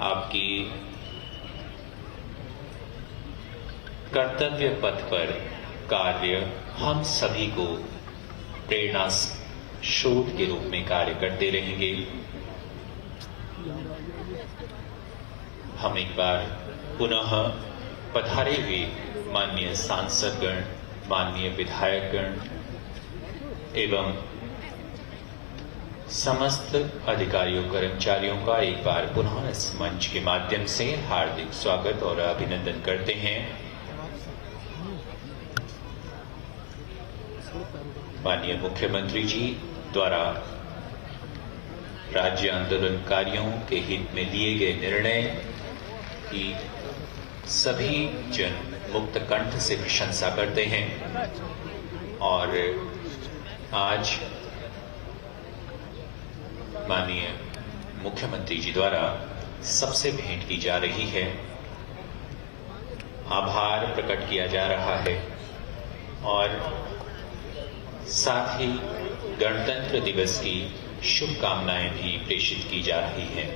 आपकी कर्तव्य पथ पर कार्य हम सभी को प्रेरणा स्रोत के रूप में कार्य करते रहेंगे। हम एक बार पुनः पधारे हुए माननीय सांसदगण, माननीय विधायकगण एवं समस्त अधिकारियों कर्मचारियों का एक बार पुनः इस मंच के माध्यम से हार्दिक स्वागत और अभिनंदन करते हैं। माननीय मुख्यमंत्री जी द्वारा राज्य आंदोलनकारियों के हित में लिए गए निर्णय की सभी जन मुक्त कंठ से प्रशंसा करते हैं और आज माननीय मुख्यमंत्री जी द्वारा सबसे भेंट की जा रही है, आभार प्रकट किया जा रहा है और साथ ही गणतंत्र दिवस की शुभकामनाएं भी प्रेषित की जा रही हैं।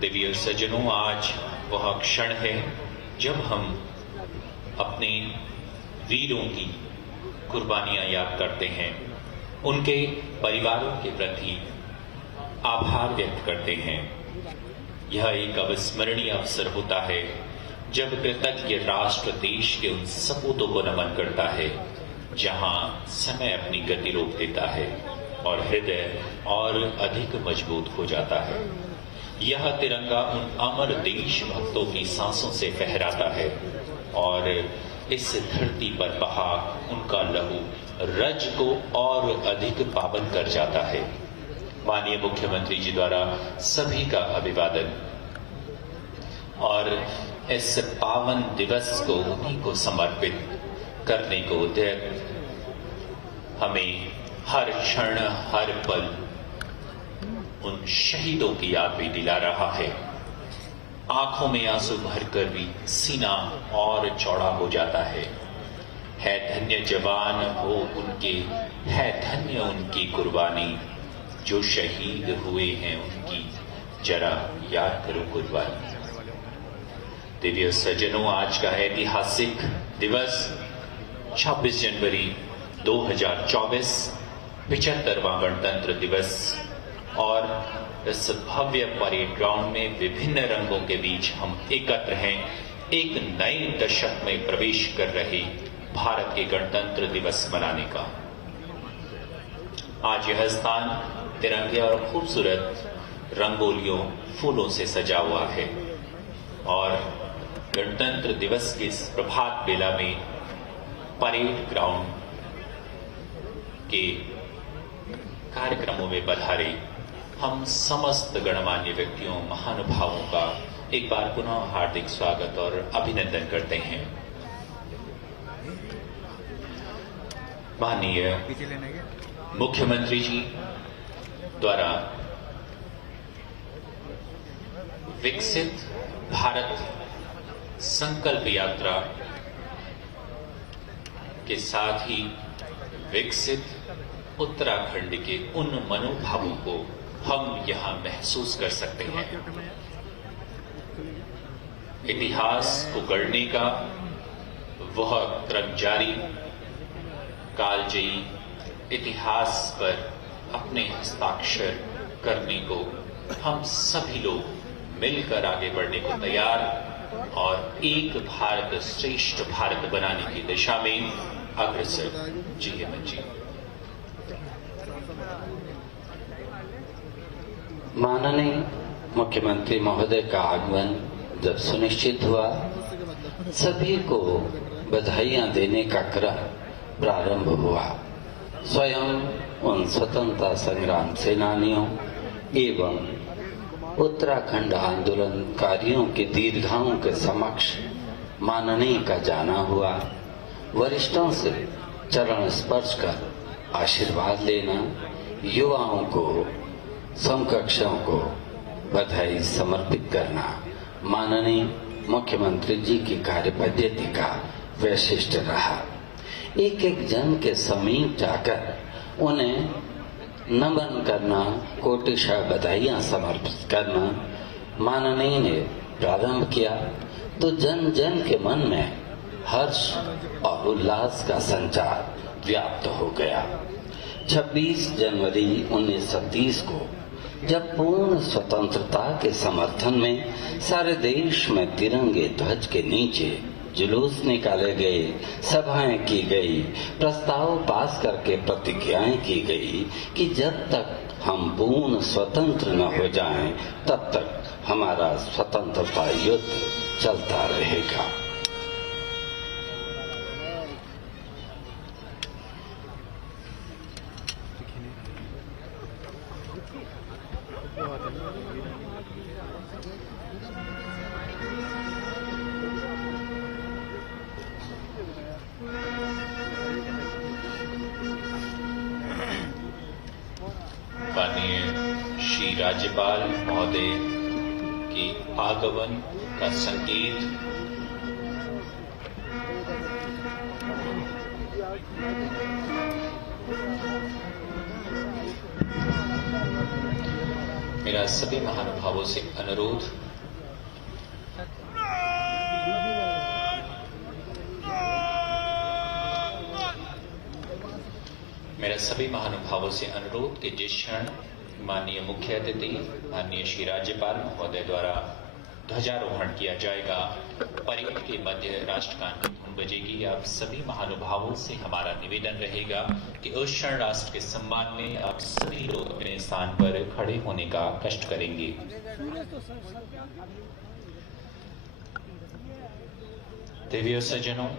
देवी सज्जनों, आज वह क्षण है जब हम अपने वीरों की कुर्बानियां याद करते हैं, उनके परिवारों के प्रति आभार व्यक्त करते हैं। यह एक अविस्मरणीय अवसर होता है जब कृतज्ञ राष्ट्र देश के उन सपूतों को नमन करता है जहां समय अपनी गति रोक देता है और हृदय और अधिक मजबूत हो जाता है। यह तिरंगा उन अमर देशभक्तों की सांसों से फहराता है और इस धरती पर बहा उनका लहू रज को और अधिक पावन कर जाता है। माननीय मुख्यमंत्री जी द्वारा सभी का अभिवादन और इस पावन दिवस को उन्हीं को समर्पित करने को हमें हर क्षण हर पल उन शहीदों की याद भी दिला रहा है। आंखों में आंसू भरकर भी सीना और चौड़ा हो जाता है धन्य जवान हो उनके, है धन्य उनकी कुर्बानी, जो शहीद हुए हैं उनकी जरा याद करो कुर्बानी। दिव्य सज्जनों, आज का ऐतिहासिक दिवस 26 जनवरी 2024 75वां गणतंत्र दिवस और इस भव्य परेड ग्राउंड में विभिन्न रंगों के बीच हम एकत्र हैं, एक नए दशक में प्रवेश कर रहे भारत के गणतंत्र दिवस मनाने का। आज यह स्थान तिरंगे और खूबसूरत रंगोलियों, फूलों से सजा हुआ है और गणतंत्र दिवस के इस प्रभात बेला में परेड ग्राउंड के कार्यक्रमों में पधारे हम समस्त गणमान्य व्यक्तियों, महानुभावों का एक बार पुनः हार्दिक स्वागत और अभिनंदन करते हैं। माननीय मुख्यमंत्री जी द्वारा विकसित भारत संकल्प यात्रा के साथ ही विकसित उत्तराखंड के उन मनोभावों को हम यहां महसूस कर सकते हैं। इतिहास को गढ़ने का वह क्रम जारी, कालजयी इतिहास पर अपने हस्ताक्षर करने को हम सभी लोग मिलकर आगे बढ़ने को तैयार और एक भारत श्रेष्ठ भारत बनाने की दिशा में अग्रसर जी हेमंत जी। माननीय मुख्यमंत्री महोदय का आगमन जब सुनिश्चित हुआ, सभी को बधाइयां देने का क्रम प्रारंभ हुआ। स्वयं उन स्वतंत्रता संग्राम सेनानियों एवं उत्तराखंड आंदोलनकारियों के दीर्घाओं के समक्ष माननीय का जाना हुआ। वरिष्ठों से चरण स्पर्श कर आशीर्वाद लेना, युवाओं को, समकक्षों को बधाई समर्पित करना माननीय मुख्यमंत्री जी की कार्य पद्धति का वैशिष्ट्य रहा। एक एक जन के समीप जाकर उन्हें नमन करना, कोटिशः बधाइयां समर्पित करना माननीय ने प्रारंभ किया तो जन जन के मन में हर्ष और उल्लास का संचार व्याप्त हो गया। 26 जनवरी 1930 को जब पूर्ण स्वतंत्रता के समर्थन में सारे देश में तिरंगे ध्वज के नीचे जुलूस निकाले गए, सभाएं की गई, प्रस्ताव पास करके प्रतिज्ञाएं की गई कि जब तक हम पूर्ण स्वतंत्र न हो जाएं, तब तक हमारा स्वतंत्रता युद्ध चलता रहेगा। माननीय श्री राज्यपाल महोदय के आगमन का संकेत मेरा सभी महानुभावों से अनुरोध कि जिस क्षण माननीय मुख्य अतिथि माननीय श्री राज्यपाल महोदय द्वारा ध्वजारोहण किया जाएगा, परेड के मध्य राष्ट्रगान की धुन बजेगी। आप सभी महानुभावों से हमारा निवेदन रहेगा कि उस क्षण राष्ट्र के सम्मान में आप सभी लोग अपने स्थान पर खड़े होने का कष्ट करेंगे। देवियों सज्जनों,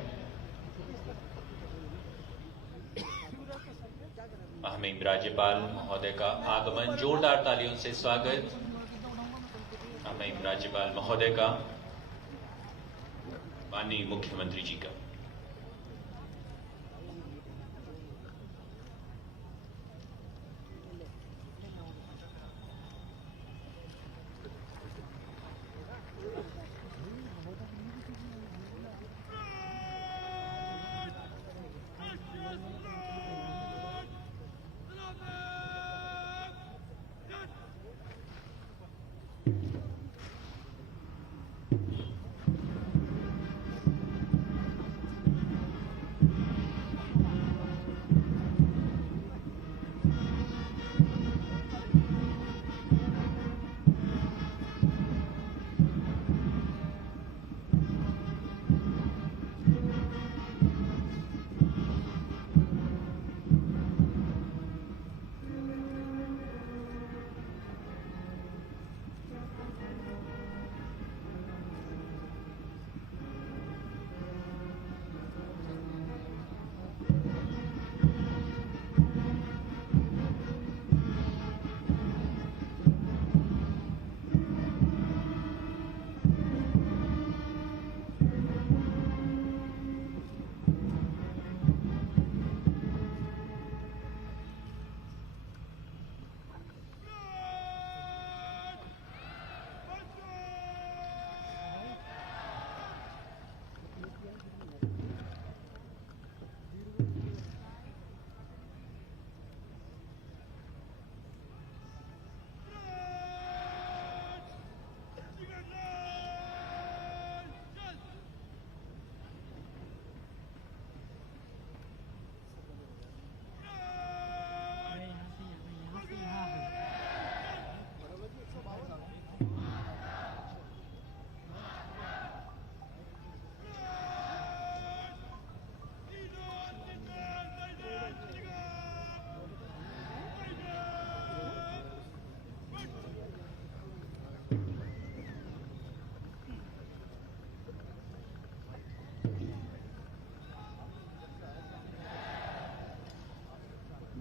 हमें राज्यपाल महोदय का आगमन, जोरदार तालियों से स्वागत। हमें राज्यपाल महोदय का, माननीय मुख्यमंत्री जी का।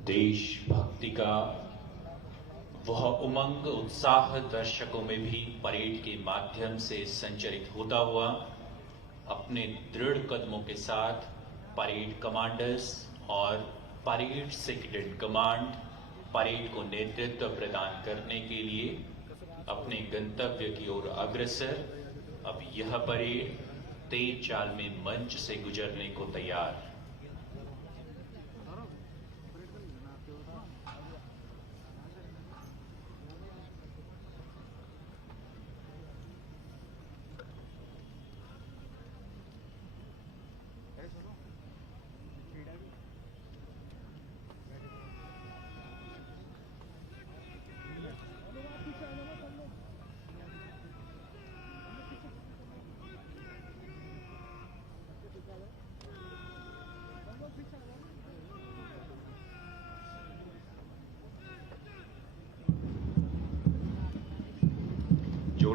देशभक्ति का वह उमंग उत्साह दर्शकों में भी परेड के माध्यम से संचरित होता हुआ अपने दृढ़ कदमों के साथ परेड कमांडर्स और परेड सेक्रेटरी कमांड परेड को नेतृत्व प्रदान करने के लिए अपने गंतव्य की ओर अग्रसर। अब यह परेड तेज चाल में मंच से गुजरने को तैयार।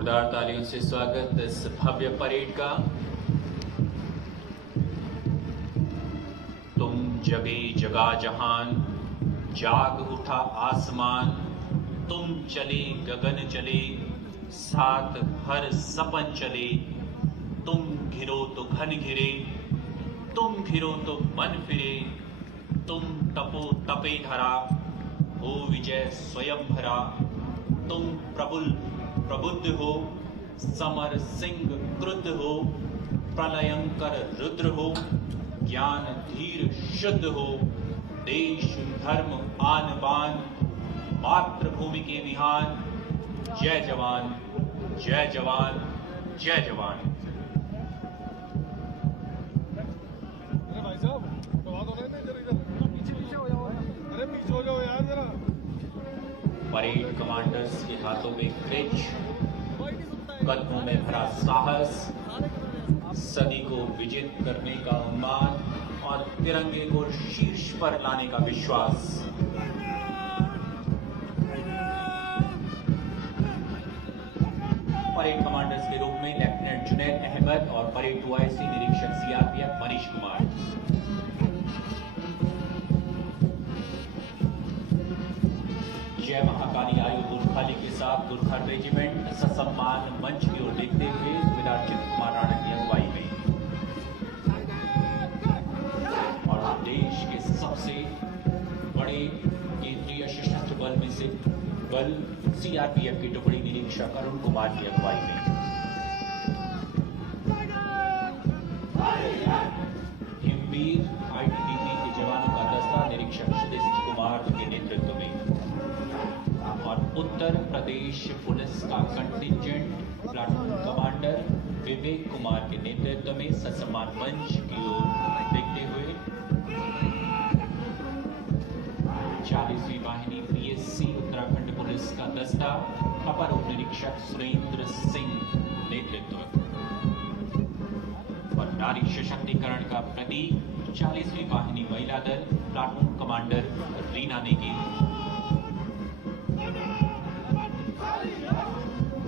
जोरदार तालियों से स्वागत इस भव्य परेड का। तुम जगे जगा जहान, जाग उठा आसमान, तुम चले गगन चले, साथ हर सपन चले, तुम घिरो तो घन घिरे, तुम घिरो तो मन फिरे, तुम तपो तपे धरा, हो विजय स्वयं भरा, तुम प्रबुद्ध हो, समर सिंह क्रुद्ध हो, प्रलयंकर रुद्र हो, ज्ञान धीर शुद्ध हो, देश धर्म आन बान, मातृभूमि के विहान, जय जवान जय जवान जय जवान। अरे भाई साहब बात हो रही है, इधर पीछे हो जाओ। अरे पीछे हो जाओ यार जरा। परेड कमांडर्स के हाथों में क्रेच, कदमों में भरा साहस, सदी को विजित करने का उन्माद और तिरंगे को शीर्ष पर लाने का विश्वास। परेड कमांडर्स के रूप में लेफ्टिनेंट जुनैद अहमद और परेड 2IC निरीक्षक CRPF मनीष कुमार। जय महाकाली आयु गुरखाली के साथ गुरखा रेजिमेंट ससम्मान मंच की ओर देखते हुए सुबेदार चित्त कुमार राणा की अगुवाई में और देश के सबसे बड़े केंद्रीय सशस्त्र बल में से बल CRPF की टुकड़ी निरीक्षक अरुण कुमार की अगुवाई में हिमवीर ITBP के जवानों का दस्ता निरीक्षक सुदेश कुमार के नेतृत्व में और उत्तर प्रदेश पुलिस का contingent platoon commander Vivek Kumar के नेतृत्व में ससम्मान मंच की ओर देखते हुए 40वीं वाहिनी PSC उत्तराखंड पुलिस का दस्ता अपर उप निरीक्षक सुरेंद्र सिंह नेतृत्व और नारी सशक्तिकरण का प्रतीक 40वीं वाहिनी महिला दल platoon commander Reena Negi.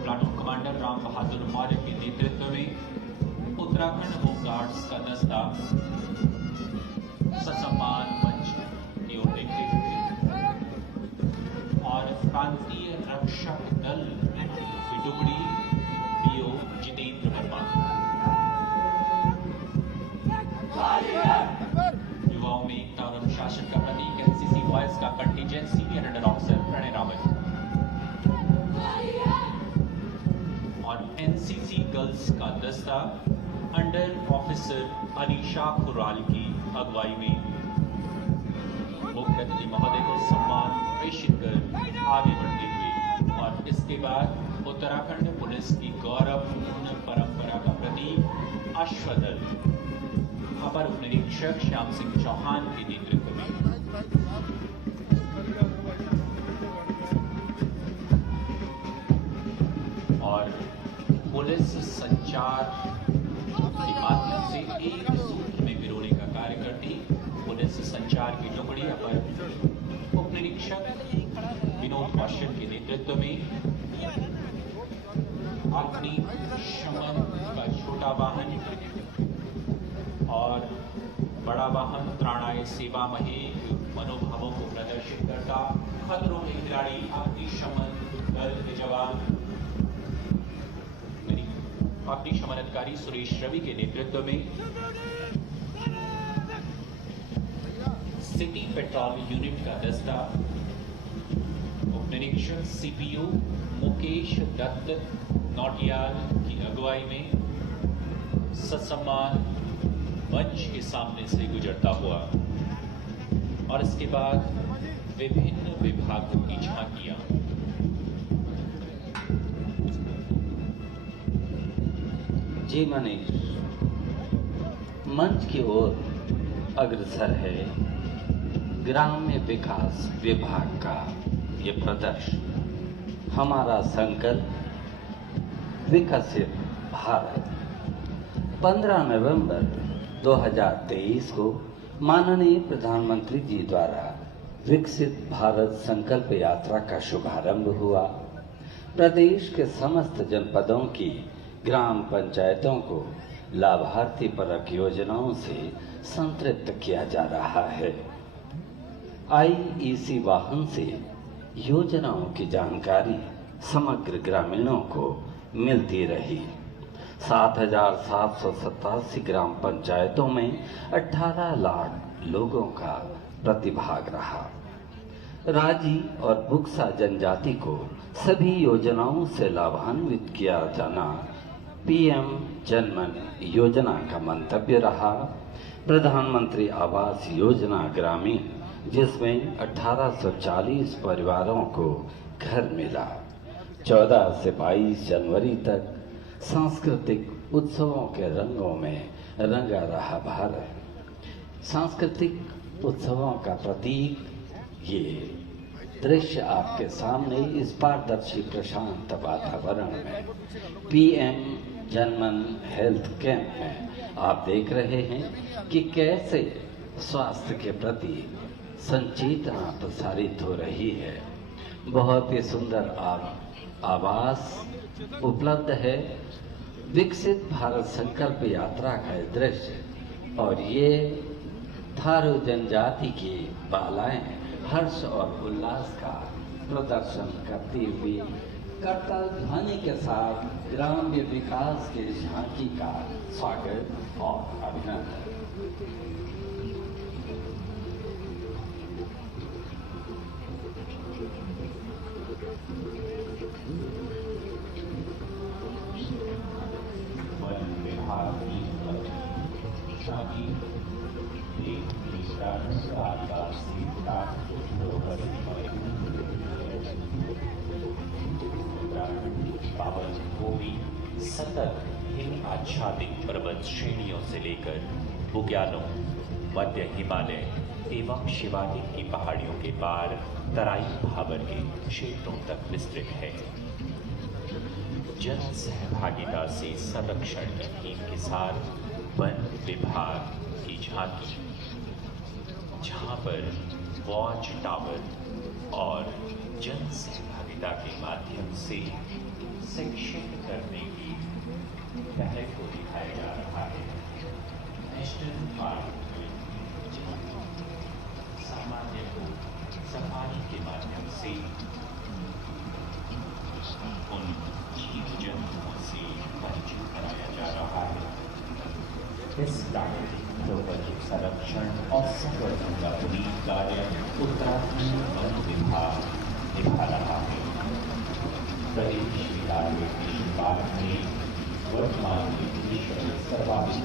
Platoon commander Ram Bahadur Maurya के नेतृत्व में उत्तराखंड होमगार्ड्स का दस्ता ससम्मान मंच की ओर देखते हुए और प्रांतीय रक्षक दल की टुकड़ी PO जितेंद्र वर्मा। युवाओं में एकता और अनुशासन का प्रतीक NCC बॉयज का contingent senior under officer Pranay Rawat और NCC गर्ल्स का दस्ता अंडर ऑफिसर अलीशा खुराल की अगुवाई में मुख्य अतिथि महोदय को सम्मान प्रेषित कर आगे बढ़ते हुए और इसके बाद उत्तराखंड पुलिस की गौरवपूर्ण परंपरा का प्रतीक अश्वदल अपर उप निरीक्षक श्याम सिंह चौहान के नेतृत्व में और पुलिस संचार के माध्यम से एक सूत्र में पिरोने का कार्य करती पुलिस संचार की टुकड़ी अपर उप निरीक्षक विनोद कौशल के नेतृत्व में अग्नि शमन का छोटा वाहन और बड़ा वाहन त्राणाय सेवा महे मनोभावों को प्रदर्शित करता खतरों के खिलाड़ी अग्निशमन दल के जवान अग्निशमन अधिकारी सुरेश रवि के नेतृत्व में सिटी पेट्रोल यूनिट का दस्ता उप निरीक्षक CPO मुकेश दत्त नौटियाल की अगुवाई में ससम्मान मंच के सामने से गुजरता हुआ और इसके बाद विभिन्न विभागों की झांकियां। जी मनीष, मंच की ओर अग्रसर है ग्राम्य विकास विभाग का ये प्रदर्शन। हमारा संकल्प विकसित भारत 15 नवंबर 2023 को माननीय प्रधानमंत्री जी द्वारा विकसित भारत संकल्प यात्रा का शुभारंभ हुआ। प्रदेश के समस्त जनपदों की ग्राम पंचायतों को लाभार्थी परक योजनाओं से संतृप्त किया जा रहा है। IEC वाहन से योजनाओं की जानकारी समग्र ग्रामीणों को मिलती रही। 7,787 ग्राम पंचायतों में 18 लाख लोगों का प्रतिभाग रहा। राजी और बुक्सा जनजाति को सभी योजनाओं से लाभान्वित किया जाना PM जनमन योजना का मंतव्य रहा। प्रधानमंत्री आवास योजना ग्रामीण, जिसमें 1840 परिवारों को घर मिला। 14 से 22 जनवरी तक सांस्कृतिक उत्सवों के रंगों में रंगा रहा भारत। सांस्कृतिक उत्सवों का प्रतीक ये दृश्य आपके सामने इस पारदर्शी प्रशांत वातावरण में PM जनमन हेल्थ कैंप में आप देख रहे हैं कि कैसे स्वास्थ्य के प्रति संचेतना प्रसारित हो रही है। बहुत ही सुंदर आवास उपलब्ध है। विकसित भारत संकल्प यात्रा का दृश्य और ये थारू जनजाति की बालाएं हर्ष और उल्लास का प्रदर्शन करती हुई करताल ध्वनि के साथ ग्राम्य विकास के झांकी का स्वागत और अभिनंदन। सतत हिम आच्छादित पर्वत श्रेणियों से लेकर बुग्यालों, मध्य हिमालय एवं शिवालिक की पहाड़ियों के पार तराई भाबर के क्षेत्रों तक विस्तृत है। जन सहभागिता से संरक्षण की थीम के साथ वन विभाग की झांकी, जहां पर वॉच टावर और जन सहभागिता के माध्यम से शिक्षित करने की पहल को दिखाया जा रहा है। नेशनल पार्क सामान्य को सफाई के माध्यम से उन जीव जंतुओं से परिचित कराया जा रहा है। इस प्राकृतिक संरक्षण और संवर्धन का पुनीत कार्य उत्तराखंड वन विभाग निभा रहा है। प्रदेश विधायक पार्क में वर्तमान में सर्वाधिक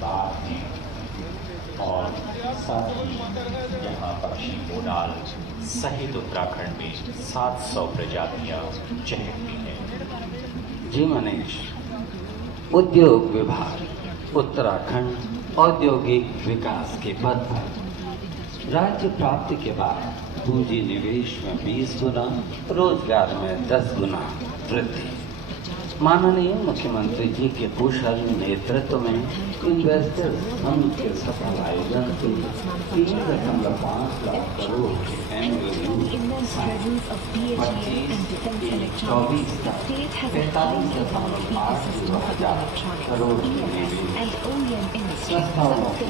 बाद में और साथ ही यहाँ पक्षी मोनाल सहित उत्तराखंड में 700 प्रजातियां चहकती हैं। जी मनीष, उद्योग विभाग उत्तराखंड औद्योगिक विकास के पथ पर राज्य प्राप्ति के बाद पूंजी निवेश में 20 गुना, रोजगार में 10 गुना वृद्धि। माननीय मुख्यमंत्री जी के कुशल नेतृत्व में इन्वेस्टर्स फंड के सफल आयोजन से 3.5 लाख करोड़ के MOU 24 तक 45.8 करोड़ की निवेश संस्थाओं की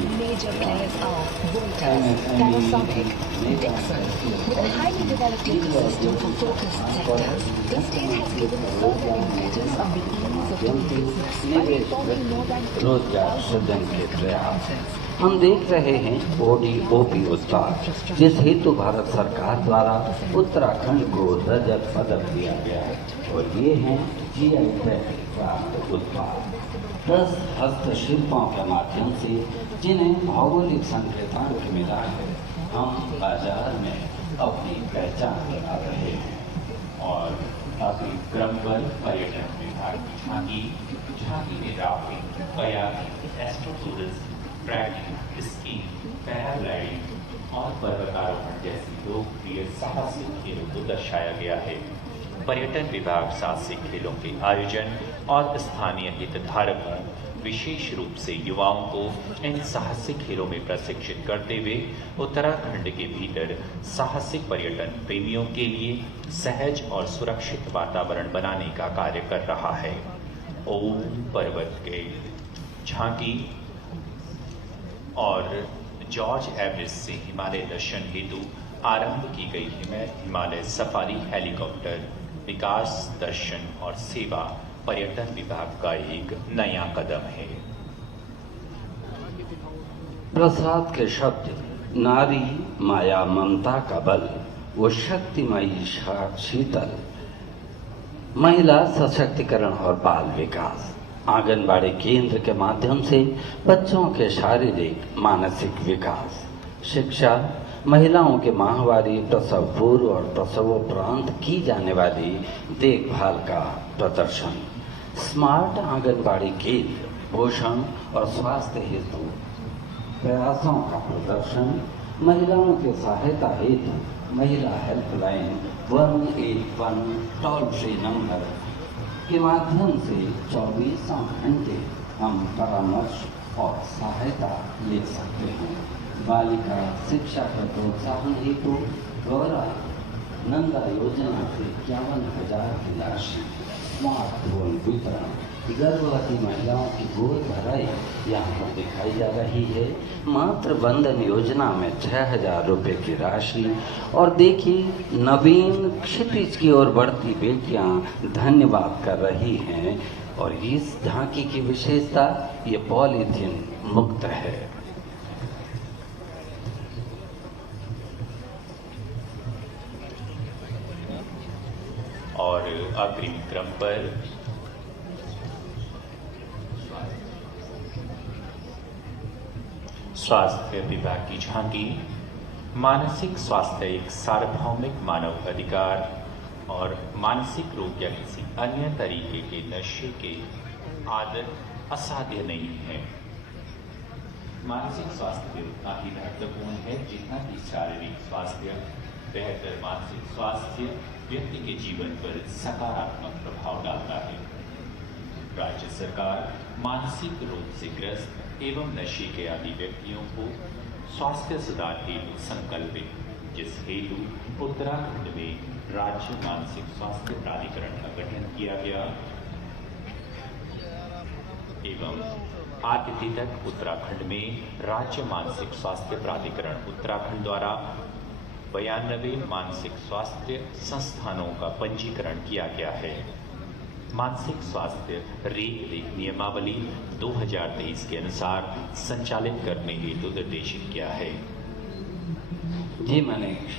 रोजगार सृजन के प्रयास हम देख रहे हैं। ODOP उत्पाद, जिस हेतु भारत सरकार द्वारा उत्तराखंड को रजत पदक दिया गया है, और ये हैं GI टैग प्राप्त उत्पाद। 10 हस्तशिल्पों के माध्यम से जिन्हें भौगोलिक संकेतांक मिला है, हम बाजार में अपनी पहचान बना रहे हैं। और अभी क्रम पर पर्यटन विभाग की झांकी में rafting, kayaking, astro tourism, trekking, skiing, paragliding और पर्वतारोहण जैसी लोकप्रिय साहसिक खेलों को दर्शाया गया है। पर्यटन विभाग साहसिक खेलों के आयोजन और स्थानीय हितधारकों विशेष रूप से युवाओं को इन साहसिक खेलों में प्रशिक्षित करते हुए उत्तराखंड के भीतर साहसिक पर्यटन प्रेमियों के लिए सहज और सुरक्षित वातावरण बनाने का कार्य कर रहा है। ओम पर्वत के झांकी और जॉर्ज एवरेस्ट से हिमालय दर्शन हेतु आरंभ की गई हिमालय सफारी हेलीकॉप्टर विकास, दर्शन और सेवा पर्यटन विभाग का एक नया कदम है। प्रसाद के शब्द नारी माया ममता का बल, वो शक्तिमयी शीतल, महिला सशक्तिकरण और बाल विकास। आंगनबाड़ी केंद्र के माध्यम से बच्चों के शारीरिक मानसिक विकास, शिक्षा, महिलाओं के माहवारी, प्रसव पूर्व और प्रसवोपरांत की जाने वाली देखभाल का प्रदर्शन, स्मार्ट आंगनबाड़ी केंद्र, पोषण और स्वास्थ्य हेतु प्रयासों का प्रदर्शन, महिलाओं की सहायता हेतु महिला हेल्पलाइन 181 टोल फ्री नंबर के माध्यम से 24 घंटे हम परामर्श और सहायता ले सकते हैं। बालिका शिक्षा का प्रोत्साहन हेतु गौरा नंदा योजना से 51,000 की राशि, स्मार्टफोन वितरण, गर्भवती महिलाओं की गोद भराई यहाँ पर दिखाई जा रही है। मातृ बंधन योजना में 6,000 रुपये की राशि। और देखिए नवीन क्षितिज की ओर बढ़ती बेटियाँ धन्यवाद कर रही हैं। और इस झांकी की विशेषता ये पॉलीथीन मुक्त है। और अग्रिम क्रम पर स्वास्थ्य विभाग की झांकी। मानसिक स्वास्थ्य एक सार्वभौमिक मानव अधिकार और मानसिक रोग या किसी अन्य तरीके के नशे के आदत असाध्य नहीं है। मानसिक स्वास्थ्य उतना ही महत्वपूर्ण है जितना कि शारीरिक स्वास्थ्य। बेहतर मानसिक स्वास्थ्य व्यक्ति के जीवन पर सकारात्मक प्रभाव डालता है। राज्य सरकार मानसिक रोग से ग्रस्त एवं नशे के आदि व्यक्तियों को स्वास्थ्य सुधार हेतु संकल्पित, जिस हेतु उत्तराखंड में राज्य मानसिक स्वास्थ्य प्राधिकरण का गठन किया गया एवं आज तक उत्तराखंड में राज्य मानसिक स्वास्थ्य प्राधिकरण उत्तराखंड द्वारा 92 मानसिक स्वास्थ्य संस्थानों का पंजीकरण किया गया है। मानसिक स्वास्थ्य रेख नियमावली 2023 के अनुसार संचालित करने हेतु निर्देशित किया है। जी मनीष,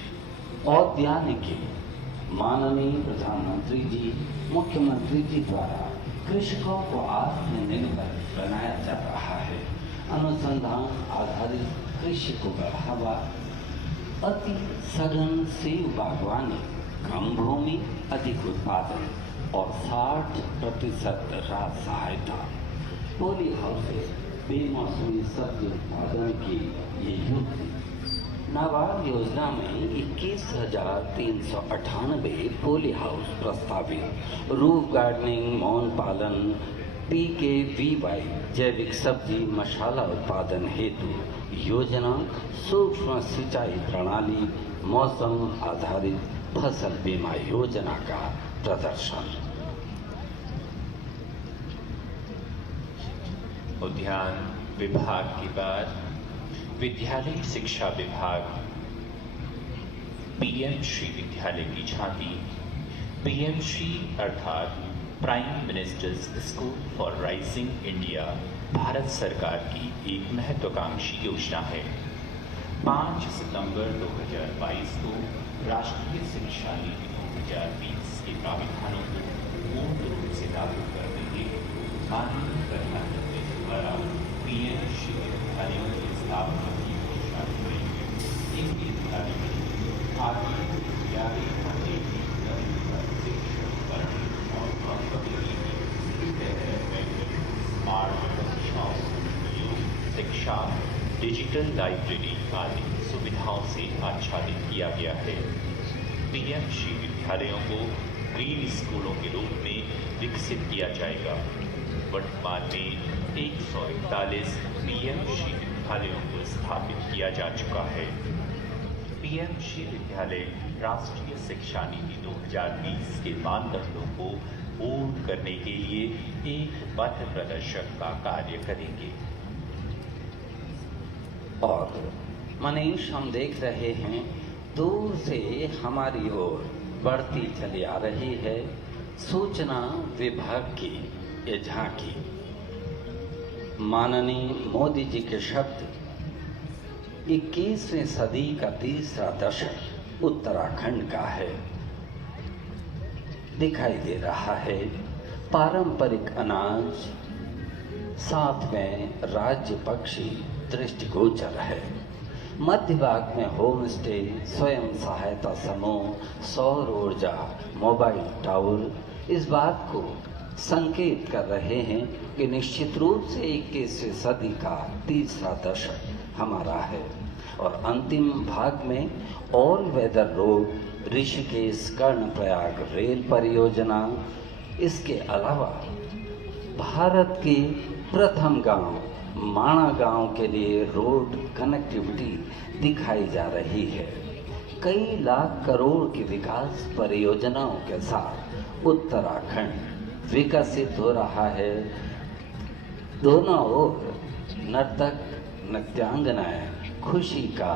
औद्यानिकी माननीय प्रधानमंत्री जी, मुख्यमंत्री जी द्वारा कृषकों को आत्मनिर्भर बनाया जा रहा है। अनुसंधान आधारित कृषि को बढ़ावा, अति सघन सेब बागवानी, कम भूमि अधिक उत्पादन और 60% राहत सहायता, पोली हाउसेस, बेमौसमी सब्जी उत्पादन की ये युक्ति। नाबार्ड योजना में 21,398 पोली हाउस प्रस्तावित, रूफ गार्डनिंग, मौन पालन, PKVY जैविक सब्जी मसाला उत्पादन हेतु योजना, सूक्ष्म सिंचाई प्रणाली, मौसम आधारित फसल बीमा योजना का प्रदर्शन। उद्यान विभाग के बाद विद्यालय शिक्षा विभाग PM श्री विद्यालय की झांकी। PM श्री अर्थात prime ministers school for rising India Bharat सरकार की एक महत्वाकांक्षी योजना है। 5 सितंबर 2022 को राष्ट्रीय शिक्षा नीति 2020 के प्राविधानों को पूर्ण रूप से लागू करने के माननीय प्रधानमंत्री द्वारा PM श्री विद्यालयों की स्थापना की घोषणा की गई है। इन विद्यालयों में आगे विद्यालय शिक्षा, डिजिटल लाइब्रेरी आदि सुविधाओं से आच्छादित किया गया है। PM श्री विद्यालयों को ग्रीन स्कूलों के रूप में विकसित किया जाएगा। वर्तमान में 141 पीएमश्री विद्यालयों को स्थापित किया जा चुका है। पीएमश्री विद्यालय राष्ट्रीय शिक्षा नीति 2020 के मानदंडों को पूर्ण करने के लिए एक पथ प्रदर्शक का कार्य करेंगे। और मनीष, हम देख रहे हैं दूर से हमारी ओर बढ़ती चली आ रही है सूचना विभाग की ये झांकी। माननीय मोदी जी के शब्द, 21वीं सदी का तीसरा दशक उत्तराखंड का है। दिखाई दे रहा है पारंपरिक अनाज, साथ में राज्य पक्षी दृष्टिगोचर है। मध्य भाग में होम स्टे, स्वयं सहायता समूह, सौर ऊर्जा, मोबाइल टावर इस बात को संकेत कर रहे हैं कि निश्चित रूप से 21वीं सदी का तीसरा दशक हमारा है। और अंतिम भाग में all weather road, Rishikesh Karnaprayag rail परियोजना, इसके अलावा भारत के प्रथम गांव माणा गांव के लिए रोड कनेक्टिविटी दिखाई जा रही है। कई लाख करोड़ की विकास परियोजनाओं के साथ उत्तराखंड विकसित हो रहा है। दोनों ओर नर्तक नृत्यांगनाएं खुशी का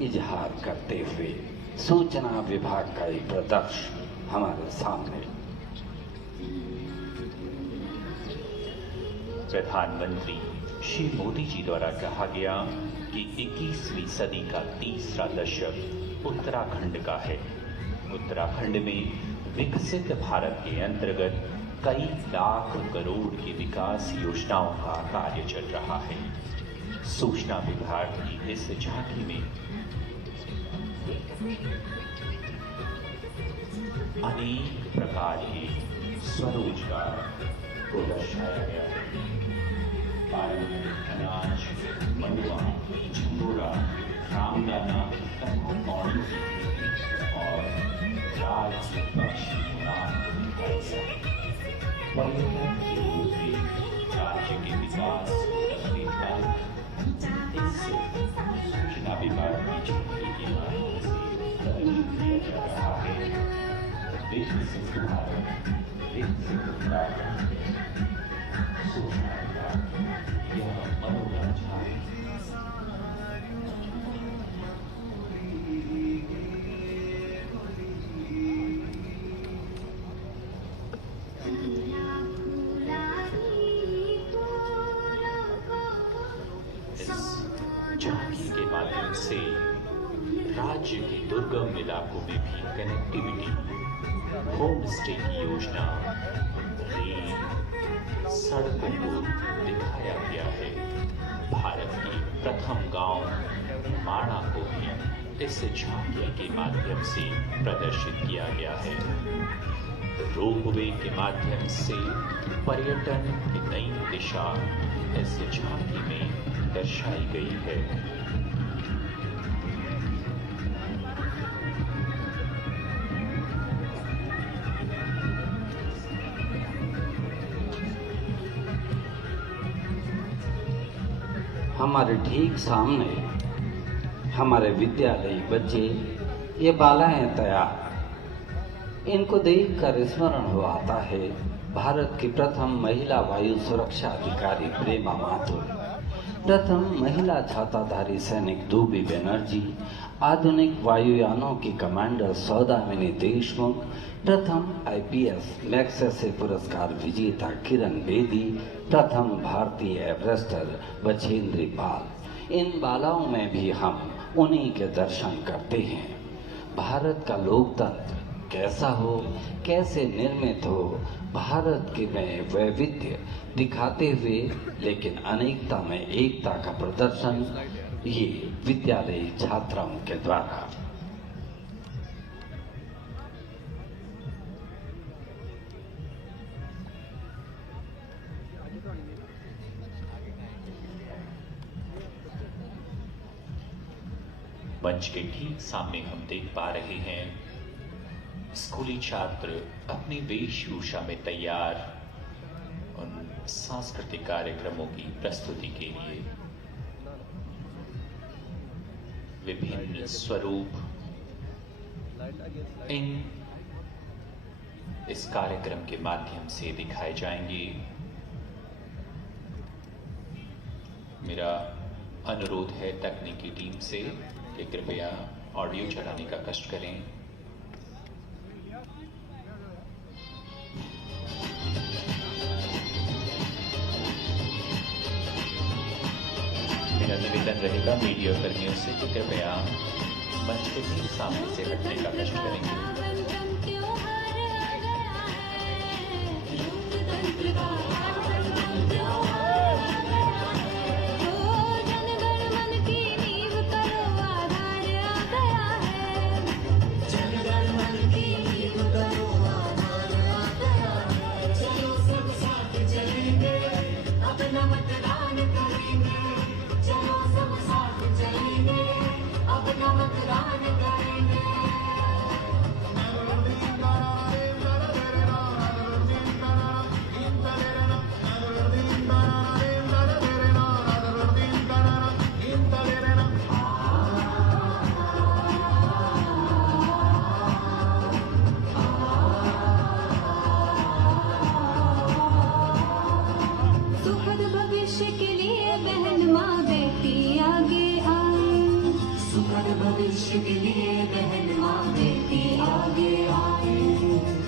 इजहार करते हुए सूचना विभाग का एक प्रदर्शन हमारे सामने। प्रधानमंत्री श्री मोदी जी द्वारा कहा गया कि 21वीं सदी का तीसरा दशक उत्तराखंड का है। उत्तराखंड में विकसित भारत के अंतर्गत कई लाख करोड़ की विकास योजनाओं का कार्य चल रहा है। सूचना विभाग की इस झांकी में अनेक प्रकार के स्वरोजगार को दर्शाया गया है। पारंपरिक अनाज, मंडुआ, झंगोरा, रामदाना, कौड़ी और राज्य पक्षी उड़ान दिखाई गया है। पर्यटन के रूप में राज्य के विकास सूचना विभाग की झांकी के माध्यम से प्रदर्शित किया जा रहा है। विकसित भारत, विकसित उत्तराखंड, सूचना विभाग यह मनोरंजन है। झांकी के माध्यम से राज्य के दुर्गम इलाकों में भी कनेक्टिविटी, होम स्टे की योजना, रेल, सड़कों को दिखाया गया है। भारत के प्रथम गांव माणा को भी इस झांकी के माध्यम से प्रदर्शित किया गया है। रोपवे के माध्यम से पर्यटन की नई दिशा इस झांकी में दर्शाई गई है। हमारे ठीक सामने हमारे विद्यालयी बच्चे, ये बालाएं तैयार, इनको देखकर स्मरण हो आता है भारत की प्रथम महिला वायु सुरक्षा अधिकारी प्रेमा माथुर, प्रथम महिला छाताधारी सैनिक दूबी बनर्जी, आधुनिक वायुयानों की कमांडर सौदामिनी देशमुख, प्रथम आईपीएस मैग्सेसे पुरस्कार विजेता किरण बेदी, प्रथम भारतीय एवरेस्टर बछेंद्री पाल। इन बालाओं में भी हम उन्हीं के दर्शन करते हैं। भारत का लोकतंत्र कैसा हो, कैसे निर्मित हो, भारत के में वैविध्य दिखाते हुए लेकिन अनेकता में एकता का प्रदर्शन ये विद्यालयी छात्राओं के द्वारा। मंच के ठीक सामने हम देख पा रहे हैं स्कूली छात्र अपनी वेशभूषा में तैयार उन सांस्कृतिक कार्यक्रमों की प्रस्तुति के लिए विभिन्न स्वरूप इस कार्यक्रम के माध्यम से दिखाए जाएंगे। मेरा अनुरोध है तकनीकी टीम से कि कृपया ऑडियो चलाने का कष्ट करें। मेरा निवेदन रहेगा मीडिया कर्मियों से कि कृपया मंच के ठीक सामने से हटने का कष्ट करेंगे।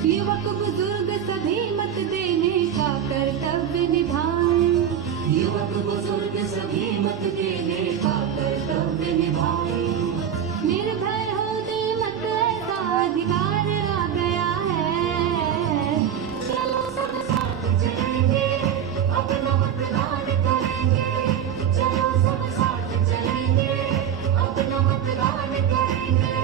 युवक बुजुर्ग सभी मत देने का कर्तव्य निभाएं। युवक बुजुर्ग सभी मत देने का कर्तव्य निभाएं। निर्भय हो दे मत ऐसा अधिकार आ गया है। चलो सब साथ चलेंगे, अपना मतदान करेंगे। चलो सब साथ चलेंगे, अपना मतदान करेंगे।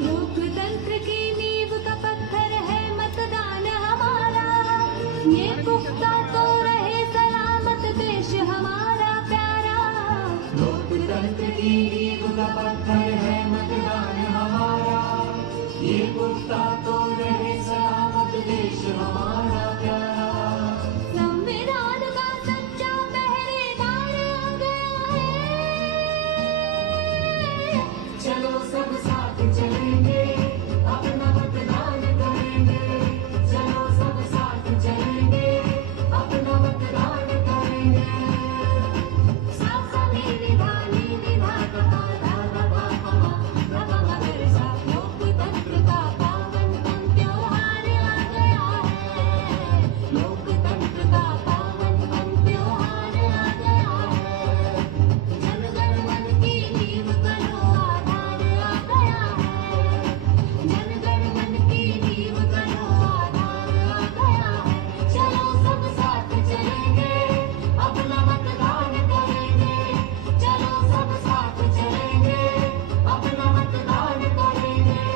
लोकतंत्र की नींव का पत्थर है मतदान हमारा। ये पुख्ता तो रहे सलामत देश हमारा प्यारा। लोकतंत्र की नींव का पत्थर है मतदान हमारा। ये पुख्ता तो रहे सलामत देश हमारा प्यारा। संविधान का सच्चा पहरेदार आ गया है। चलो सब साथ चलेंगे, अपना मतदान करेंगे। चलो सब साथ चलेंगे, अपना मतदान करेंगे। सासा नीली धानी निभा कपा धागा पापा रवा मगर साथ लोकतंत्र का पावन पन त्योहार आ गया है। लोकतंत्र का पावन पन त्योहार आ गया है। जन गण मन की नींव करो आधार आ गया है। जन गण मन की नींव करो आधार आ गया है। चलो सब साथ चलेंगे, अपना मतदान करेंगे। चलो सब साथ चलेंगे, अपना मतदान करेंगे।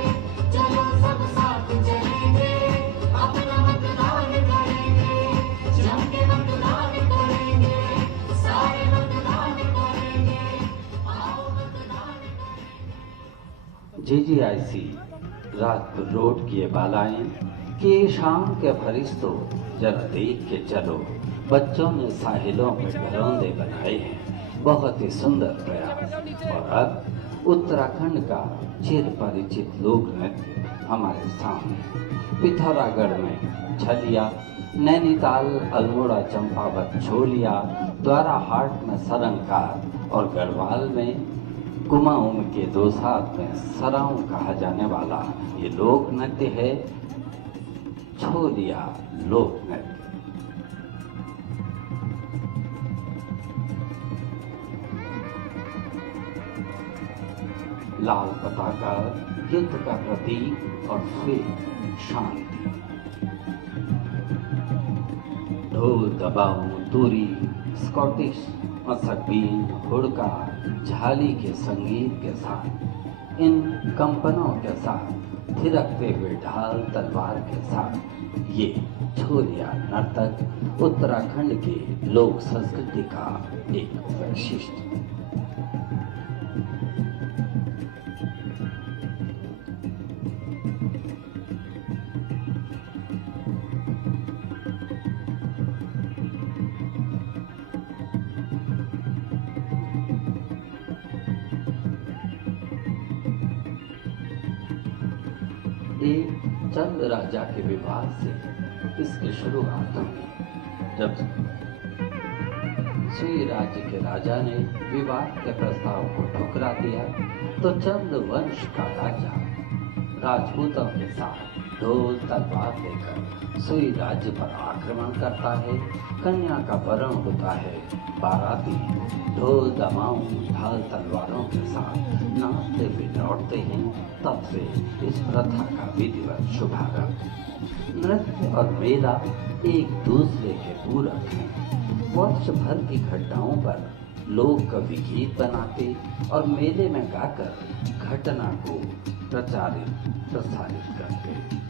चलो सब साथ चलेंगे, अपना मतदान करेंगे। जम के मतदान करेंगे, सारे मतदान करेंगे। आओ मतदान करेंगे। जीजीआईसी राजपुर रोड की ये बालाएं कि शाम के फरिश्तों जरा देख के चलो। बच्चों ने साहिलों में घरौंदे बनाए हैं, बहुत ही सुंदर प्रयास। और अब उत्तराखंड का चिर परिचित लोक नृत्य हमारे सामने। पिथौरागढ़ में छलिया, नैनीताल अल्मोड़ा चंपावत छोलिया, द्वारा हाट में सरंकार और गढ़वाल में कुमाऊं के दोसात में सराऊ कहा जाने वाला ये लोक नृत्य है छोलिया लोक नृत्य। लाल पताका युद्ध का प्रतीक और श्वेत शांति। ढोल दबाऊ तुरी स्कॉटिश मसकबीन हुड़का झाली के संगीत के साथ इन कंपनों के साथ थिरकते हुए ढाल तलवार के साथ ये छोरिया नर्तक उत्तराखंड की लोक संस्कृति का एक वैशिष्ट। एक चंद राजा के विवाह से इसकी शुरुआत हुई। जब सुई राज्य के राजा ने विवाह के प्रस्ताव को ठुकरा दिया तो चंद वंश का राजा राजपूतों के साथ ढोल तलवार लेकर सुई राज्य पर आक्रमण करता है। कन्या का वरण होता है। बाराती ढोल दमाओं ढाल तलवारों के साथ नाचते हुए लौटते हैं। तब से इस प्रथा का विधिवत शुभारंभ। नृत्य और मेला एक दूसरे के पूरक हैं। वर्ष भर की घटनाओं पर लोग कवि गीत बनाते और मेले में गाकर घटना को प्रसारित करते।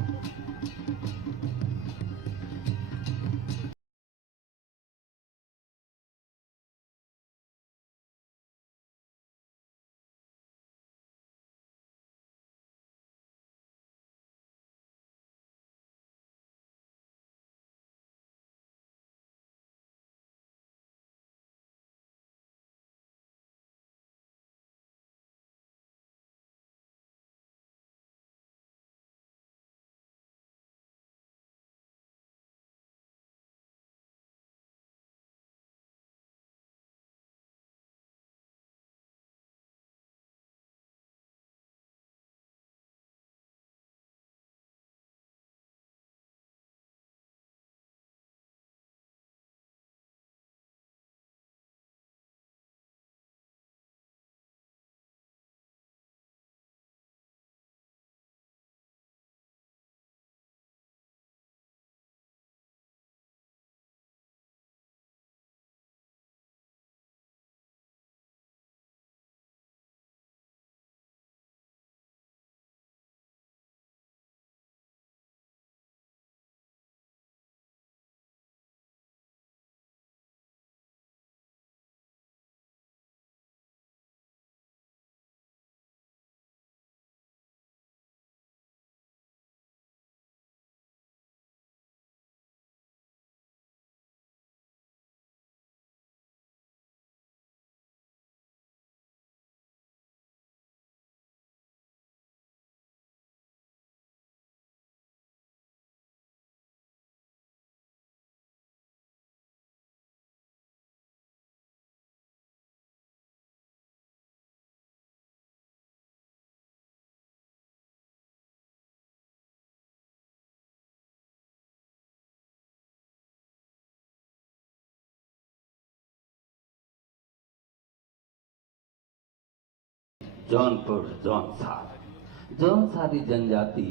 जौनपुर जौनसारी जनजाति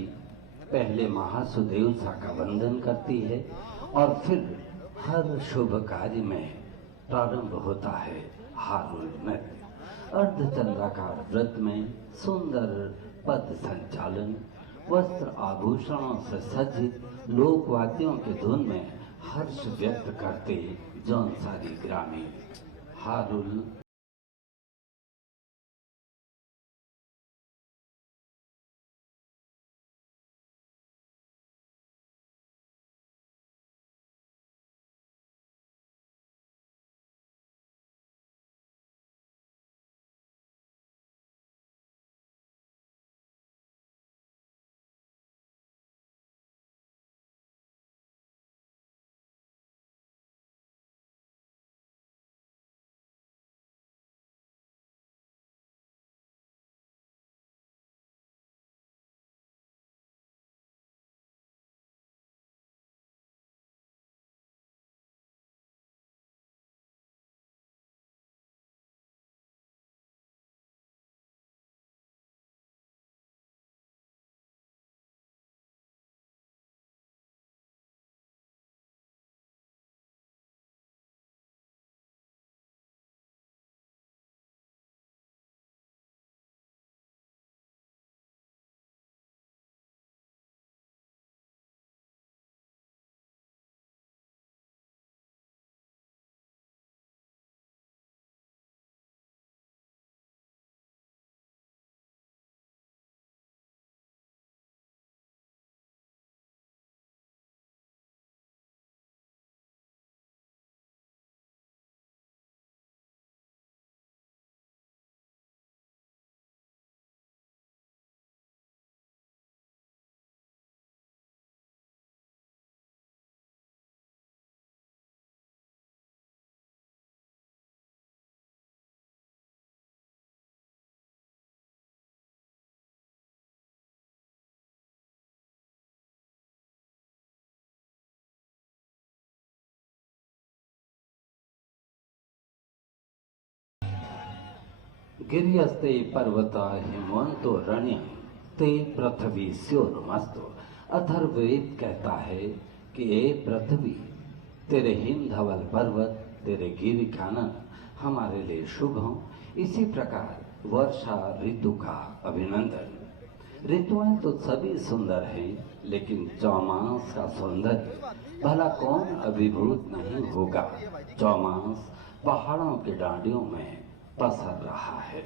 पहले महासुदेव सा का वंदन करती है और फिर हर शुभ कार्य में प्रारंभ होता है हारुल नृत्य। अर्धचंद्राकार व्रत में सुंदर पद संचालन, वस्त्र आभूषणों से सज्जित लोकवाद्यों के धुन में हर्ष व्यक्त करते जौनसारी ग्रामीण हारुल गिर्यस्ते पर्वता हिमवंतो रण्य ते पृथ्वी स्योर्मस्तो। अथर्ववेद कहता है कि ए पृथ्वी, तेरे हिम धवल पर्वत, तेरे गिरि कानन हमारे लिए शुभ हों। इसी प्रकार वर्षा ऋतु का अभिनंदन। ऋतुएं तो सभी सुंदर हैं, लेकिन चौमास का सौंदर्य भला कौन अभिभूत नहीं होगा। चौमास पहाड़ों की डांडियों में पसर रहा है।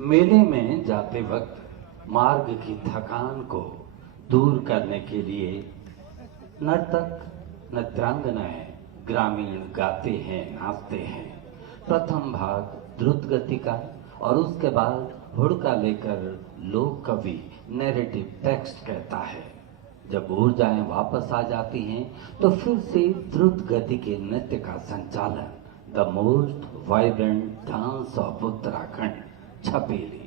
मेले में जाते वक्त मार्ग की थकान को दूर करने के लिए नर्तक नृत्यांगनाएं ग्रामीण गाते हैं, नाचते हैं। प्रथम भाग द्रुत गति का और उसके बाद हुड़का लेकर लोक कवि नैरेटिव टेक्स्ट कहता है। जब ऊर्जाएं वापस आ जाती हैं तो फिर से द्रुत गति के नृत्य का संचालन। The most vibrant dance of Uttarakhand, Chhapeli.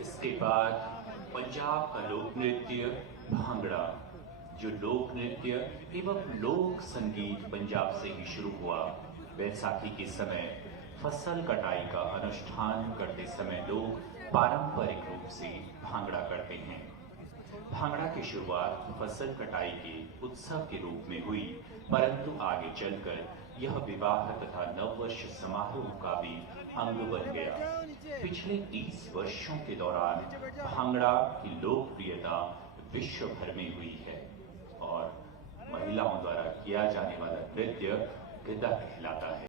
इसके बाद पंजाब का लोक नृत्य भांगड़ा, जो लोक नृत्य एवं लोक संगीत पंजाब से ही शुरू हुआ। बैसाखी के समय फसल कटाई का अनुष्ठान करते समय लोग पारंपरिक रूप से भांगड़ा करते हैं। भांगड़ा की शुरुआत फसल कटाई के उत्सव के रूप में हुई, परंतु आगे चलकर यह विवाह तथा नववर्ष समारोह का भी अंग बन गया। पिछले 30 वर्षों के दौरान भांगड़ा की लोकप्रियता विश्व भर में हुई है और महिलाओं द्वारा किया जाने वाला नृत्य गिद्दा कहलाता है।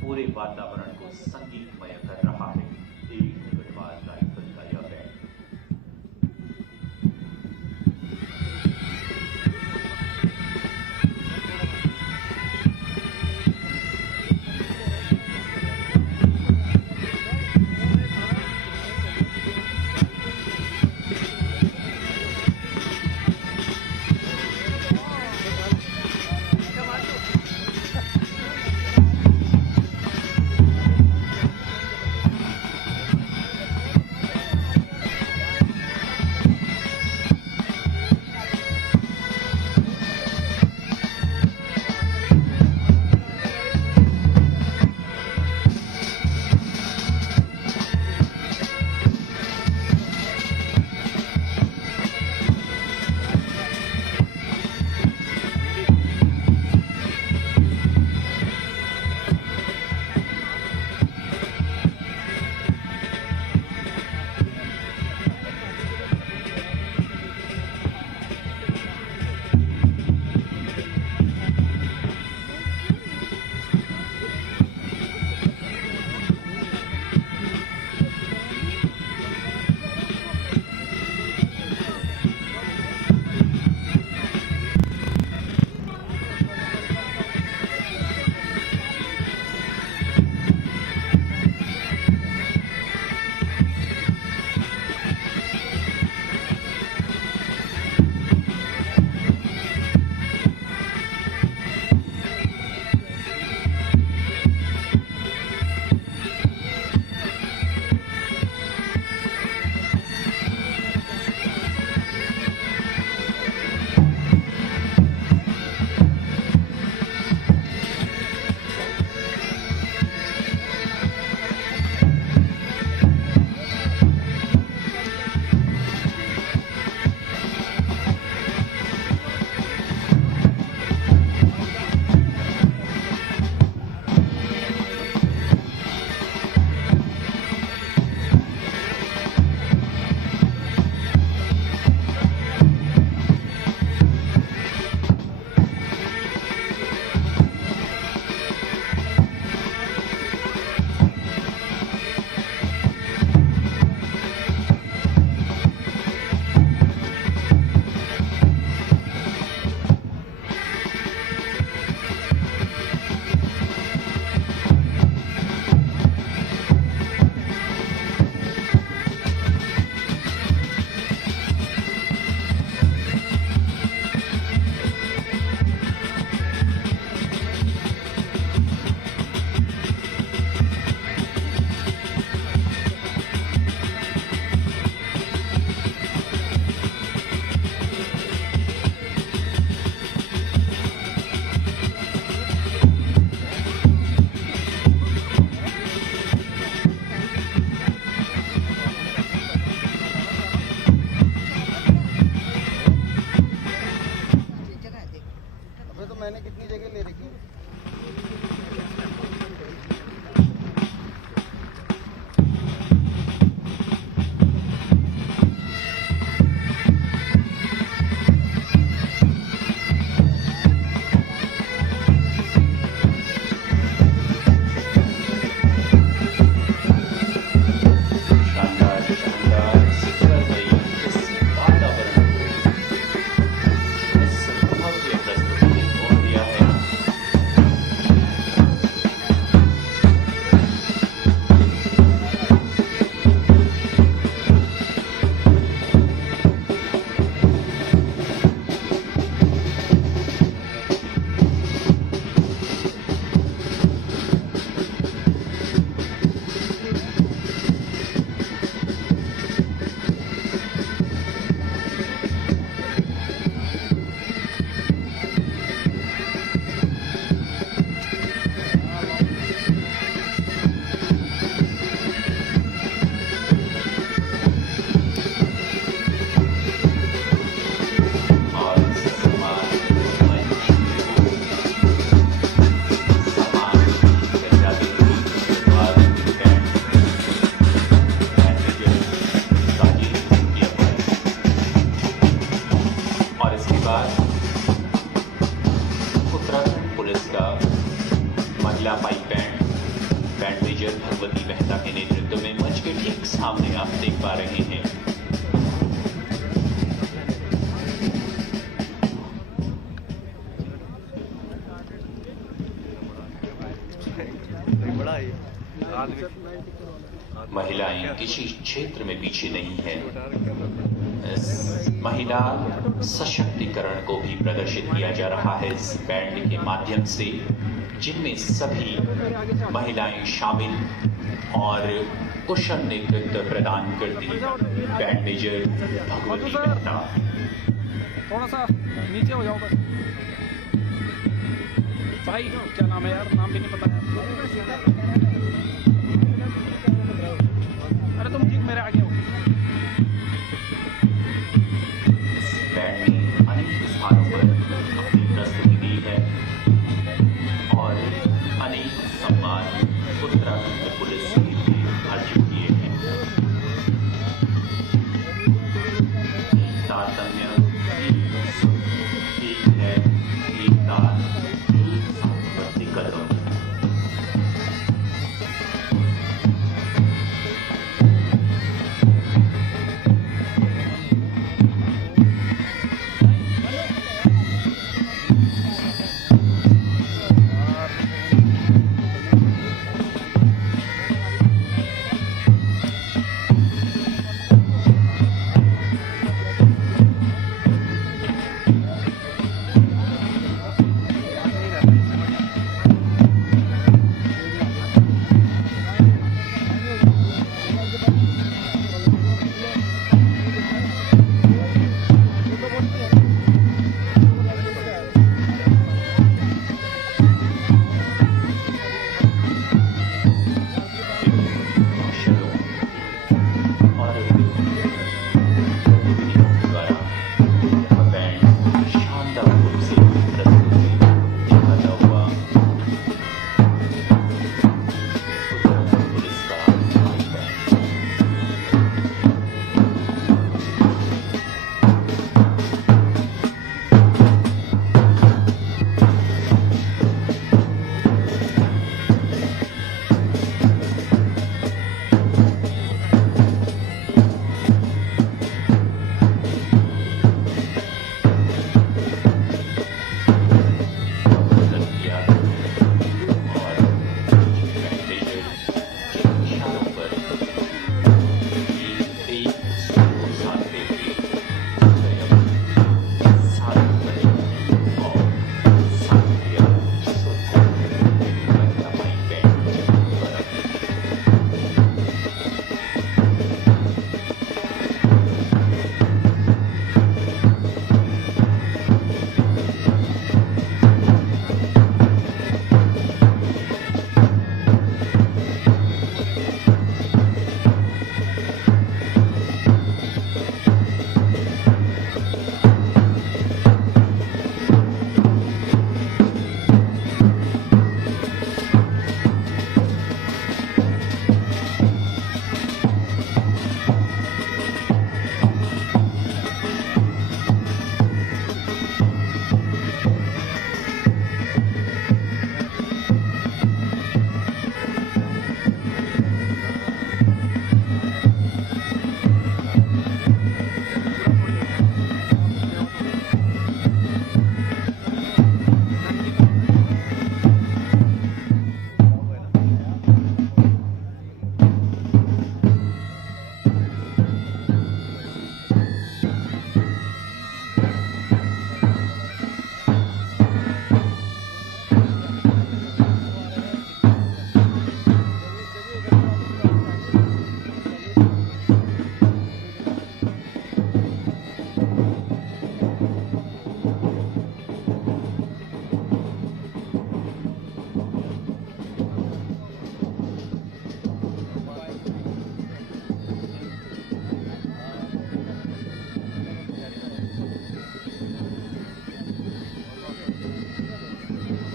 पूरे वातावरण को संगीतमय कर रहा है। एक गढ़वाल राइफल का यह बैंड बाद उत्तराखंड पुलिस का महिला pipe band major Bhagwati Mehta के नेतृत्व में मंच के ठीक सामने आप देख पा रहे हैं। महिलाएं किसी क्षेत्र में पीछे नहीं है। महिला सशक्तिकरण को भी प्रदर्शित किया जा रहा है इस बैंड के माध्यम से, जिनमें सभी महिलाएं शामिल और कुशल नेतृत्व प्रदान करती बैंड मेजर भगवती मेहता। थोड़ा सा नीचे हो जाओ बस भाई, क्या नाम है यार, नाम भी नहीं पता है। अरे तुम ठीक मेरे आगे हो। बैंड ने अनेक स्थानों पर अपनी प्रस्तुति दी है और अनेक सम्मान उत्तराखंड पुलिस के लिए अर्जित किए हैं। तारतम्य एक है, एक तार, एक सांस्कृतिक कदम।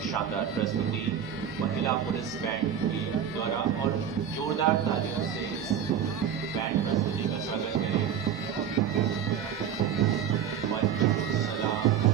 शानदार प्रस्तुति महिला पुलिस बैंड के द्वारा, और जोरदार तालियों से इस बैंड प्रस्तुति का स्वागत करें। सलाम।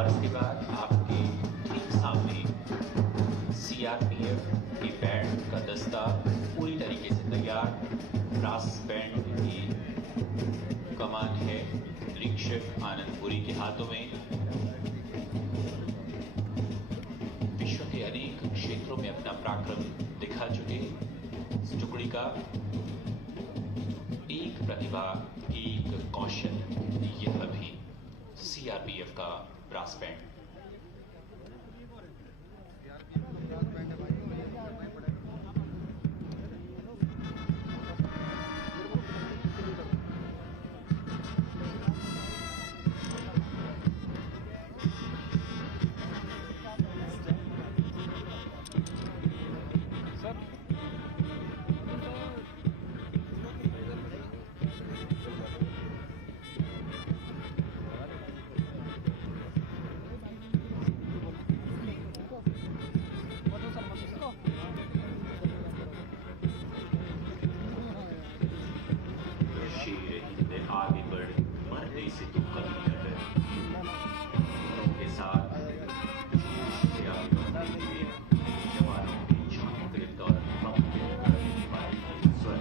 और इसके बाद आपके ठीक सामने सीआरपीएफ के बैंड का दस्ता पूरी तरीके से तैयार, ब्रास बैंड की कमान है निरीक्षक आनंदपुरी के हाथों में। विश्व के अनेक क्षेत्रों में अपना पराक्रम दिखा चुके इस टुकड़ी का एक प्रतिभा, एक कौशल, यह भी सीआरपीएफ का ब्रास बैंड। आगे बढ़, मरने से तो कभी न डर। के साथ जोश से आगे बढ़ते हुए जवानों की छात्र और बम के गड़ने वाले स्वर।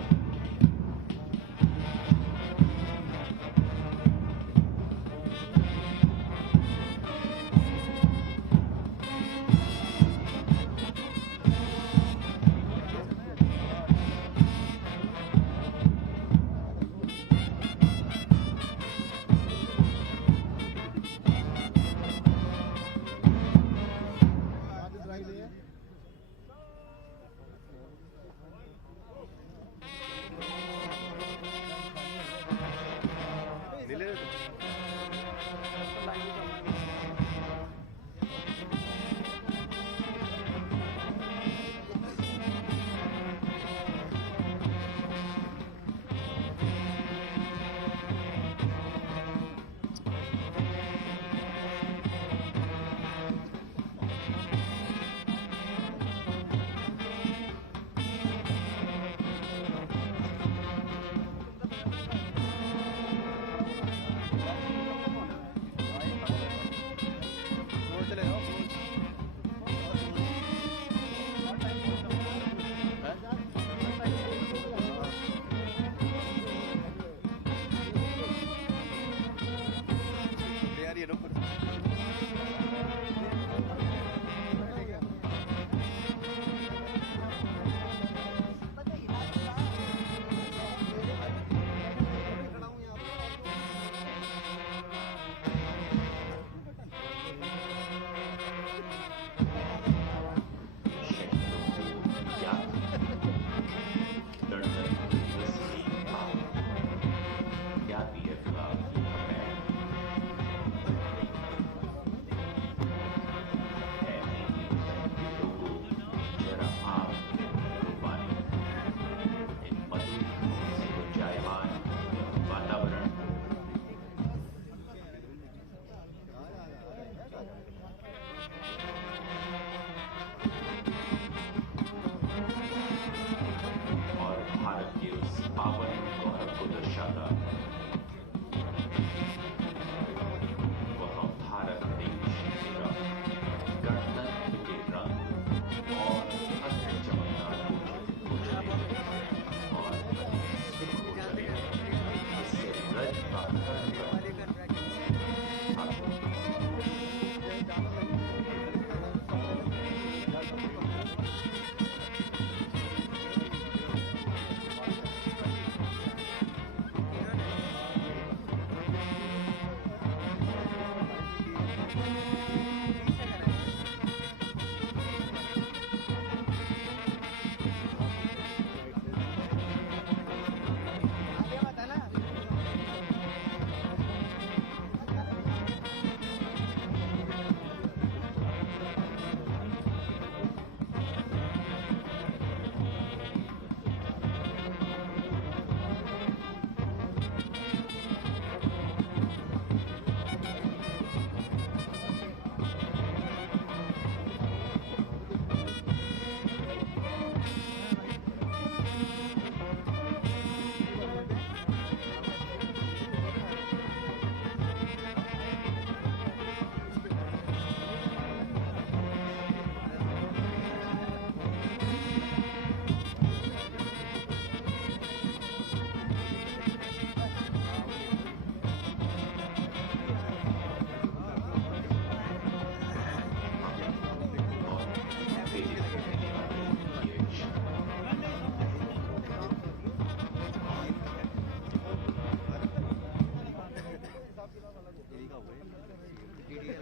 और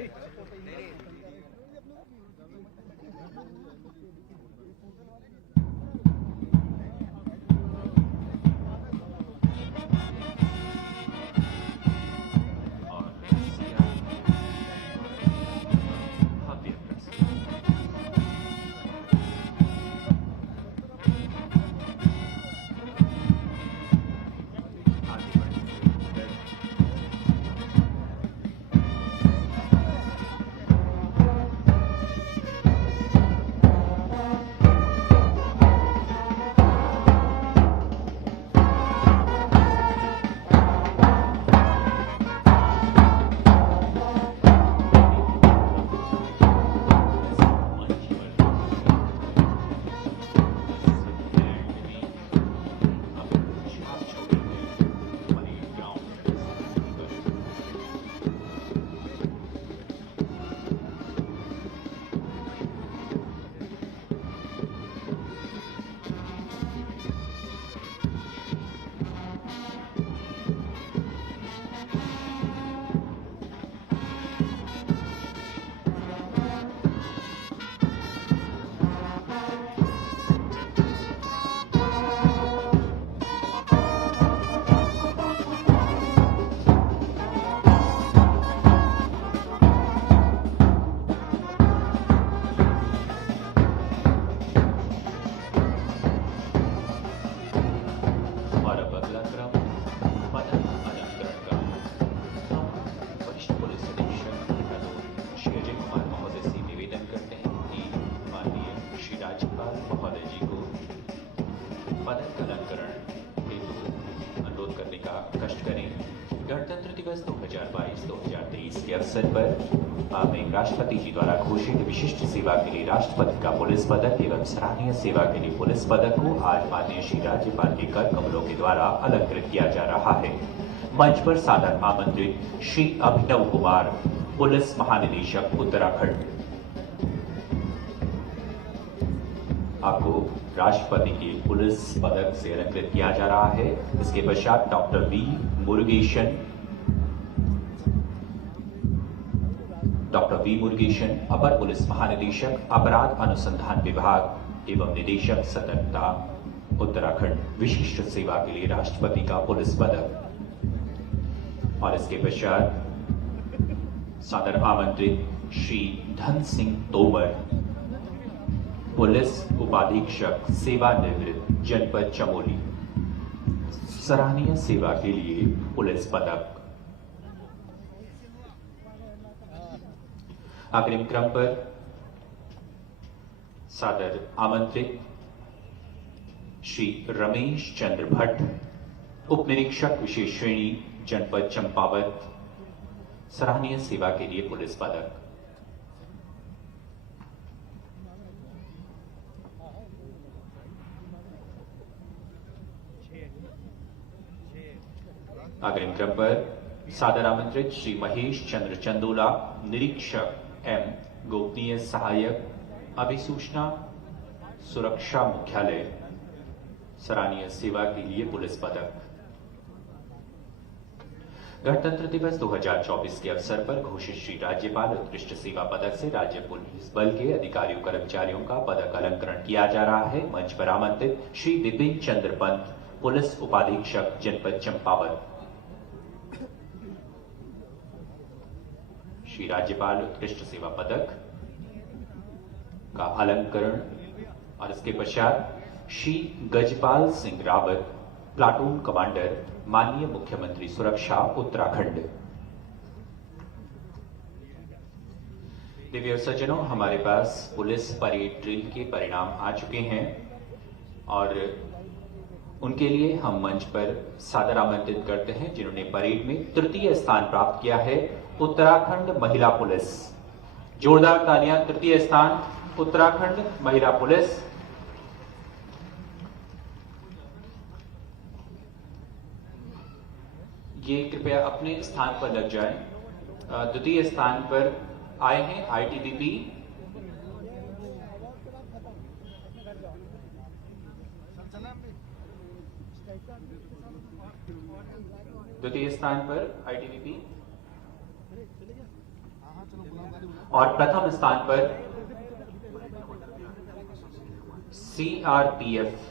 भव्य प्रस्तुति। आगे बढ़ते हैं। और अब अगला क्रम पदक अलंकरण का। वरिष्ठ पुलिस अधीक्षक श्री अजय कुमार महोदय से निवेदन करते हैं कि माननीय श्री राज्यपाल महोदय जी को पदक अलंकरण हेतु अनुरोध करने का कष्ट करें। गणतंत्र दिवस 2022-2023 के अवसर पर में राष्ट्रपति जी द्वारा घोषित विशिष्ट सेवा के लिए राष्ट्रपति का पुलिस पदक एवं सराहनीय सेवा के लिए पुलिस पदक को आज माननीय श्री राज्यपाल के कर कमलों के द्वारा अलंकृत किया जा रहा है। मंच पर सादर आमंत्रित श्री अभिनव कुमार, पुलिस महानिदेशक उत्तराखंड, आपको राष्ट्रपति के पुलिस पदक से अलंकृत किया जा रहा है। इसके पश्चात डॉक्टर वी मुरुगेशन, अपर पुलिस महानिदेशक अपराध अनुसंधान विभाग एवं निदेशक सतर्कता उत्तराखंड, विशिष्ट सेवा के लिए राष्ट्रपति का पुलिस पदक। और इसके पश्चात सादर आमंत्रित श्री धन सिंह तोमर, पुलिस उपाधीक्षक सेवानिवृत्त जनपद चमोली, सराहनीय सेवा के लिए पुलिस पदक। अग्रिम क्रम पर सादर आमंत्रित श्री रमेश चंद्र भट्ट, उप निरीक्षक विशेष श्रेणी जनपद चंपावत, सराहनीय सेवा के लिए पुलिस पदक। अग्रिम क्रम पर सादर आमंत्रित श्री महेश चंद्र चंदोला, निरीक्षक एम, गोपनीय सहायक अभिसूचना सुरक्षा मुख्यालय, सराहनीय सेवा के लिए पुलिस पदक। गणतंत्र दिवस 2024 के अवसर पर घोषित श्री राज्यपाल उत्कृष्ट सेवा पदक से राज्य पुलिस बल के अधिकारियों कर्मचारियों का पदक अलंकरण किया जा रहा है। मंच पर आमंत्रित श्री विपिन चंद्र पंत, पुलिस उपाधीक्षक जनपद चंपावत, श्री राज्यपाल उत्कृष्ट सेवा पदक का अलंकरण। और इसके पश्चात श्री गजपाल सिंह रावत, प्लाटून कमांडर, माननीय मुख्यमंत्री सुरक्षा उत्तराखंड। दिव्य सज्जनों, हमारे पास पुलिस परेड ड्रिल के परिणाम आ चुके हैं और उनके लिए हम मंच पर सादर आमंत्रित करते हैं जिन्होंने परेड में तृतीय स्थान प्राप्त किया है। उत्तराखंड महिला पुलिस, जोरदार तालियां। तृतीय स्थान उत्तराखंड महिला पुलिस। ये कृपया अपने स्थान पर लग जाएं। द्वितीय स्थान पर आए हैं आईटीबीपी, द्वितीय स्थान पर आईटीबीपी, और प्रथम स्थान पर CRPF।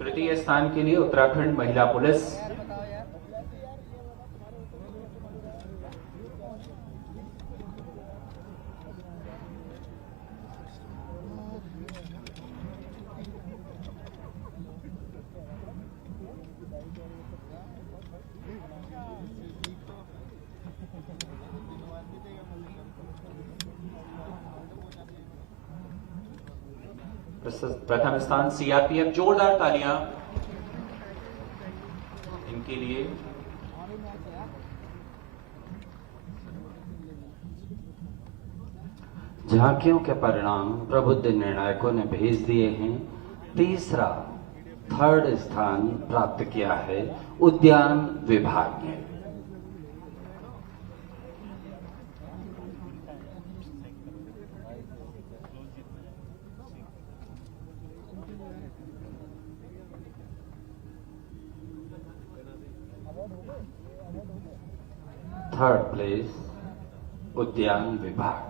तृतीय स्थान के लिए उत्तराखंड महिला पुलिस। प्रथम स्थान CRPF, जोरदार तालियां इनके लिए। झांकियों के परिणाम प्रबुद्ध निर्णायकों ने भेज दिए हैं। तीसरा, थर्ड स्थान प्राप्त किया है उद्यान विभाग ने। थर्ड प्लेस उद्यान विभाग।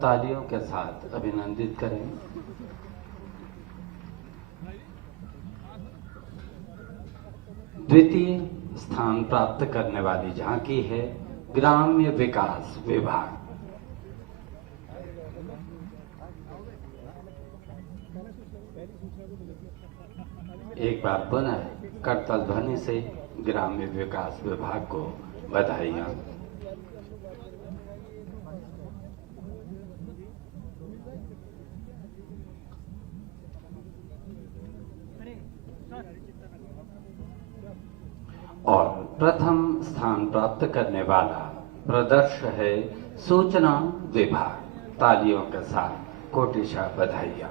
तालियों के साथ अभिनंदित करें। द्वितीय स्थान प्राप्त करने वाली झांकी है ग्राम्य विकास विभाग। एक बार पुनः करताल ध्वनि से ग्राम्य विकास विभाग को बधाइयां। और प्रथम स्थान प्राप्त करने वाला प्रदर्श है सूचना विभाग। तालियों के साथ कोटिशा बधाइयां।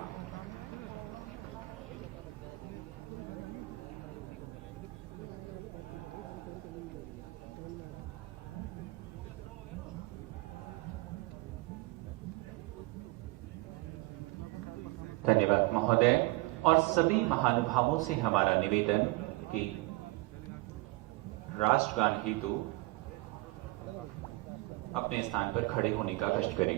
धन्यवाद महोदय। और सभी महानुभावों से हमारा निवेदन कि राष्ट्रगान हेतु अपने स्थान पर खड़े होने का कष्ट करें।